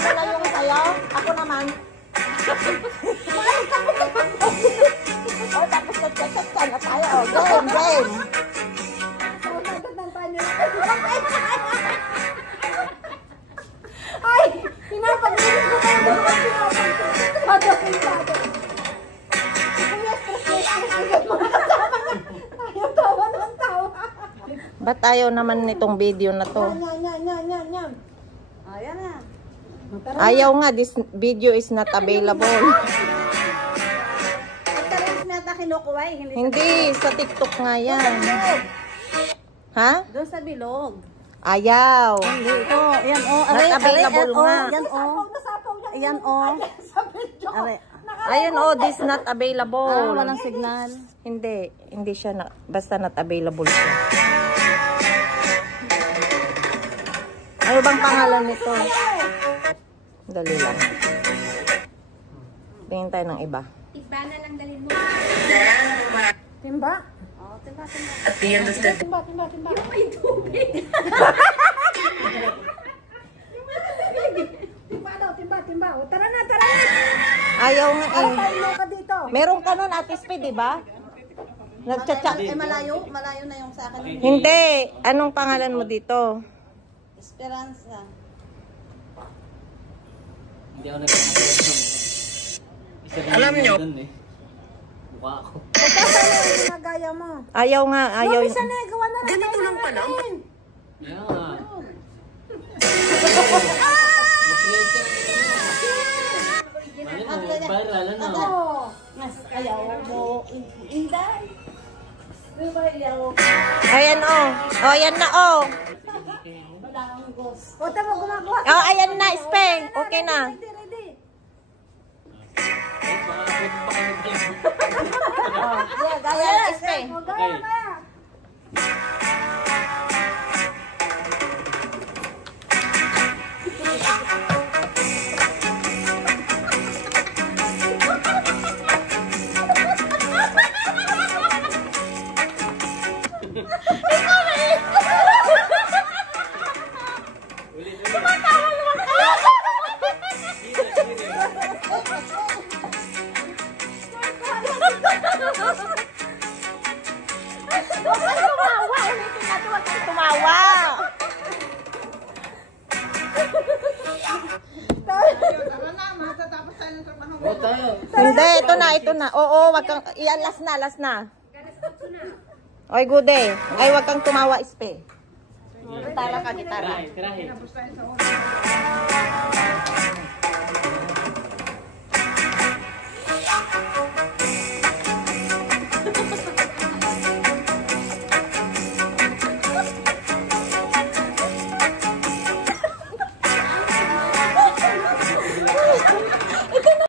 mo na yung sayo. Ako naman. Oh, tapos nag-chat ka na tayo. Oh, game. Ay! Pinapaglinis ko kayo doon kasi ba't ayaw naman nitong video na to? Ayan na. Ayaw nga, this video is not available. Hindi, sa TikTok nga yan. Ha? Doon sa bilog. Ayaw. Hindi ito. Ayan o. Not available nga. Ayan o. Ayan o. Ayun oh, this not available. Walang signal. Hindi siya basta not available siya. Ano bang pangalan nito? Dali lang. Tingin tayo ng iba. Iba na lang dalhin mo. Timba? Oo, timba. At the end of the day. Timba. Yung may tubig. Timba. O, tara na. Ayaw nga eh. Tayo ka dito. Meron ka nun, Ate Spe, di ba? Nagchat-chat. Malayo na yung sa akin. Hindi. Anong pangalan mo dito? Esperanza. Hindi ako nagkakaroon. Alam nyo. Mukha ako. Pagkasala yung ginagaya mo. Ayaw nga, ayaw. Isa na, gawa na lang. Ganito lang pala. Yeah nga. Viral, ano? Mas ayaw mo. Inday. Diba ayaw? Ayan oh. Oh, ayan na oh. O, tama, gumagawa. Oh, ayan na, Spe. Okay na. Ready. Oh, yeah, gaya, Spe. O, gaya. Tayo. Hindi, ito na. Oo, wag kang, last na. Oy, good day. Ay, wag kang tumawa, Spe. Gitara ka, gitara. Tirahe.